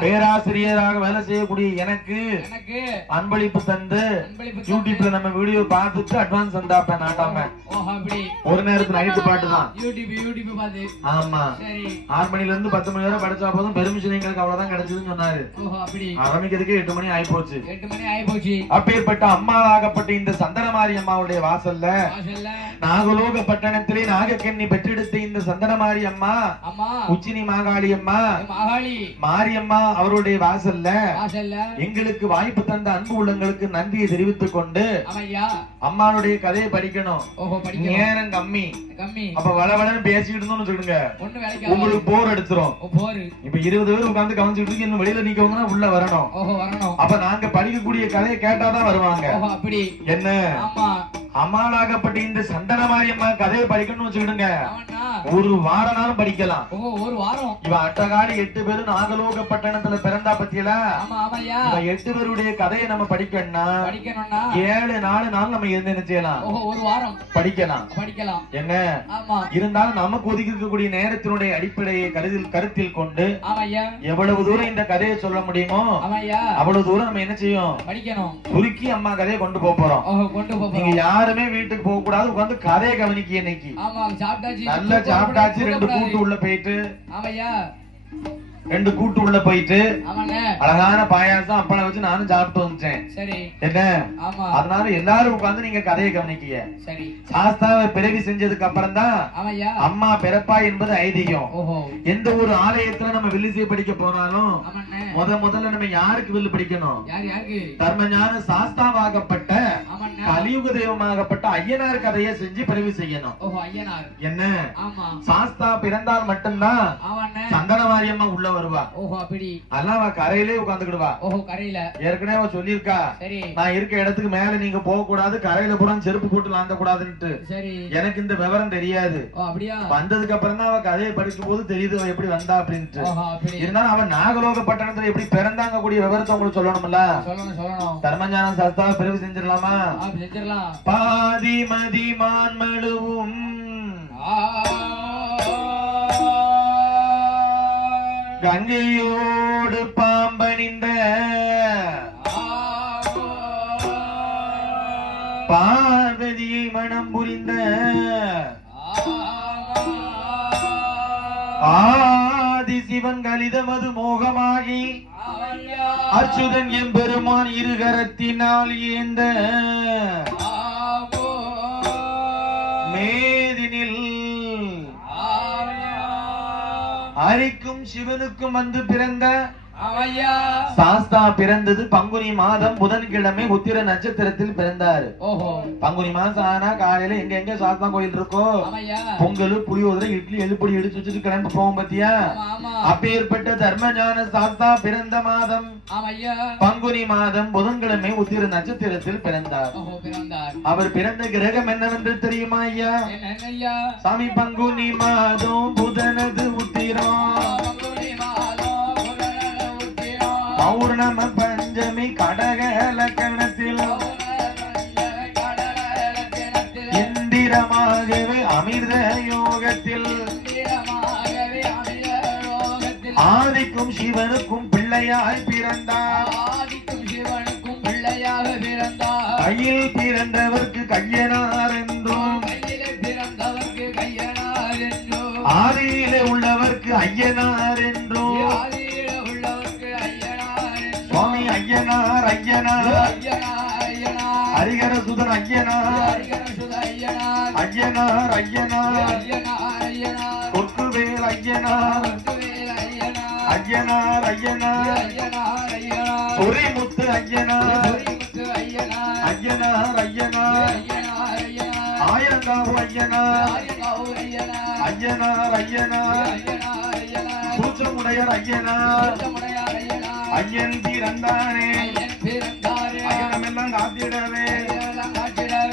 பேராசிரியராக வேலை செய்யக்கூடிய எனக்கு அன்பளிப்பு தந்து யூடியூப்ல நம்ம வீடியோ பார்த்துட்டு அட்வான்ஸ் வந்தாப்ப நாட்டாம ஒரு நேரத்துல நைட்டு பாட்டு தான். ஆமா. ஆறு மணில இருந்து பத்து மணி வரை படிச்சா போதும். பெருமிஷன் எங்களுக்கு அவ்வளவுதான் கிடைச்சதுன்னு சொன்னாரு. ஆரம்பிக்கிறதுக்கு எட்டு மணி ஆயி போச்சு எட்டு மணி ஆகி போச்சு அப்பேற்பட்ட அம்மாவாகப்பட்ட இந்த சந்தனமாரி அம்மாவுடைய வாசல்ல நாகலோக பட்டணத்திலே நாகக்கண்ணி பெற்றெடுத்த இந்த சந்தனமாரி அம்மா உச்சினி மாகாளி அம்மா. மாரியம்மா அவருடைய வாசல்ல எங்களுக்கு வாய்ப்பு தந்த அன்பு உள்ளங்களுக்கு நன்றியை தெரிவித்துக் கொண்டு ஆமையா. அம்மாவுடைய கதையை படிக்கணும். நேரம் கம்மி. அப்ப வளவளன்னு இருந்தோம்னு சொல்லுங்க. உங்களுக்கு போர் போரு இப்ப இருபது பேர் உட்கார்ந்து கவனிச்சுட்டு இருக்கு இன்னும் வெளியில நிக்கவங்கன்னா உள்ள வரணும். அப்ப நாங்க படிக்கக்கூடிய கதையை கேட்டாதான் வருவாங்க. என்ன? ஆமா அம்மாளாகப்பட்ட இந்த சந்தனமாரி அம்மா கதையை படிக்கணும்னு வச்சுக்கிடுங்க. ஒரு வார நாளும் படிக்கலாம் ஒரு வாரம். இவன் அட்டகாடி எட்டு பேரும் நாகலோக பட்டணத்துல பிறந்தா பத்தியல? எட்டு பேருடைய கதையை நம்ம படிக்கணும்னா படிக்கணும்னா. ஏழு நாலு நாள் நம்ம இருந்து என்ன செய்யலாம்? ஒரு வாரம். படிக்கலாம். படிக்கலாம். என்ன? ஆமா. இருந்தாலும் நமக்கு ஒதுக்கி இருக்கக்கூடிய நேரத்தினுடைய அடிப்படையை கருத்தில் கருத்தில் கொண்டு எவ்வளவு தூரம் இந்த கதையை சொல்ல முடியுமோ ஆமாய்யா. அவ்வளவு தூரம் நம்ம என்ன செய்யும்? படிக்கணும். சுருக்கி அம்மா கதையை கொண்டு போறோம். கொண்டு போக நீங்க போறோம். யாருமே வீட்டுக்கு போக கூடாது உட்கார்ந்து கதையை கவனிக்க இன்னைக்கு ஆமா சாப்பிட்டாச்சு நல்லா சாப்பிட்டாச்சு ரெண்டு கூட்டு உள்ள போயிட்டு. ஆமாய்யா ரெண்டு கூட்டு உள்ள போயிட்டு அழகான பாயாசம் அப்பளம் வச்சு நானும் சாப்பிட்டு வந்துட்டேன். சரி. என்ன? அதனால எல்லாரும் உட்கார்ந்து நீங்க கதையை கவனிக்கீங்க சரி. சாஸ்தாவை பிறவி செஞ்சதுக்கு அப்புறம் தான் அம்மா பிறப்பா என்பது ஐதீகம். எந்த ஒரு ஆலயத்துல நம்ம வில்லிசை படிக்க போனாலும் முத முதல்ல நம்ம யாருக்கு வில்லு படிக்கணும்? தர்மஞான சாஸ்தாவாகப்பட்ட கலியுக தெய்வமாகப்பட்ட ஐயனார் கதையை செஞ்சு பிறவி செய்யணும். என்ன? சாஸ்தா பிறந்தால் மட்டும்தான் சந்தன மாரியம்மா உள்ள வருவா. ஓஹோ அப்படி. அதெல்லாம் அவ கரையிலே உட்காந்துக்கிடுவா ஓஹோ கரையில. ஏற்கனவே அவ சொல்லியிருக்கா. நான் இருக்க இடத்துக்கு மேல நீங்க போக கூடாது கரையில பூரா செருப்பு போட்டு லாந்த கூடாதுன்ட்டு சரி. எனக்கு இந்த விவரம் தெரியாது. வந்ததுக்கு அப்புறம் தான் அவ கதையை படிக்கும் போது தெரியுது அவ எப்படி வந்தா அப்படின்ட்டு. இருந்தாலும் அவன் நாகலோக பட்டணத்துல எப்படி பிறந்தாங்க கூடிய விவரத்தை உங்களுக்கு சொல்லணும்ல? சொல்லணும் சொல்லணும். தர்மஞான சஸ்தாவை பிறகு செஞ்சிடலாமா? ஆ செஞ்சிடலாம் பாதி மதி மான்மழுவும் கங்கையோடு பாம்பணிந்த பார்வதியை மனம் புரிந்த ஆதி சிவன் கலிதமது மோகமாகி அச்சுதன் எம்பெருமான் இருகரத்தினால் ஏந்த மேதினில் அரிக்கும் சிவனுக்கும் வந்து பிறந்த சாஸ்தா பிறந்தது பங்குனி மாதம் புதன்கிழமை உத்திர நட்சத்திரத்தில் பிறந்தாரு. பங்குனி மாசம் ஆனா காலையில எங்க எங்க சாஸ்தா கோயில் இருக்கோ? பொங்கல் புளியோதரை இட்லி எழுப்படி எடுத்து வச்சுட்டு கிளம்பி போவோம் பாத்தியா? அப்பேற்பட்ட தர்மஞான சாஸ்தா பிறந்த மாதம். பங்குனி மாதம் புதன்கிழமை உத்திர நட்சத்திரத்தில் பிறந்தார். அவர் பிறந்த கிரகம் என்னவென்று தெரியுமா ஐயா? சாமி பங்குனி மாதம் புதனது உத்திரம். நம பஞ்சமி கடக லக்கணத்தில் இந்திரமாகவே அமிர்த யோகத்தில். ஆதிக்கும் சிவனுக்கும் பிள்ளையாய் பிறந்தார். ஆதிக்கும் சிவனுக்கும் பிள்ளையாக பிறந்தார் கையில் பிறந்தவர்க்கு கையனார் என்றும். பிறந்தவர்க்கு கையனார் ஆதியிலே உள்ளவர்க்கு ஐயனார் என்றும் ஐயனார் ஐயனார். ஹரிகர சுதன் ஐயனார். ஐயனார் ஐயனார். கொக்குவேல் ஐயனார். ஐயனார் ஐயனார். பொறிமுத்து ஐயனார். ஐயனார் ஐயனார். ஐயனார் ஐயனார் ஐயனார் ஆயங்காவு ஐயனார். ஆயங்காவு ஐயனார் ஐயனார். ஐயனார் ஐயனார். ஐயன் பிறந்தானே. ஐயன் பிறந்தாரே காத்திடவே.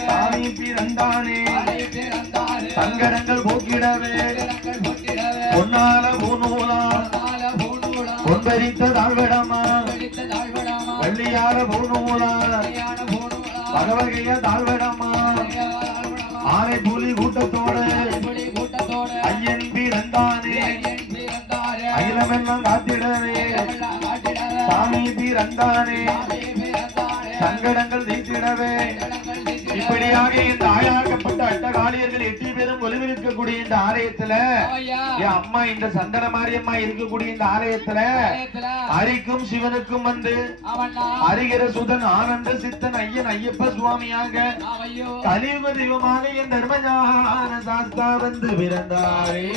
சாமி பிறந்தானே. சங்கடங்கள் போக்கிடவே. பொன்னால பூநூலா பொன்பரித்த தாழ்விடமா. வெள்ளியார பூநூலா பகவகைய தாழ்விடமா. ஆனை புலி கூட்டத்தோட பிறந்தானே. சங்கடங்கள் தீர்த்திடவே. இப்படியாக இந்த ஆயாக்கப்பட்ட அட்டகாளியர்கள் எட்டு பேரும் ஒளிவிருக்கக்கூடிய இந்த ஆலயத்துல என் அம்மா இந்த சந்தன மாரியம்மா இருக்கக்கூடிய இந்த ஆலயத்துல ஹரிக்கும் சிவனுக்கும் வந்து ஹரிகர சுதன் ஆனந்த சித்தன் ஐயன் ஐயப்ப சுவாமியாக கலியுக தெய்வமாக என் தர்மஞான சாஸ்தா வந்து பிறந்தாரே.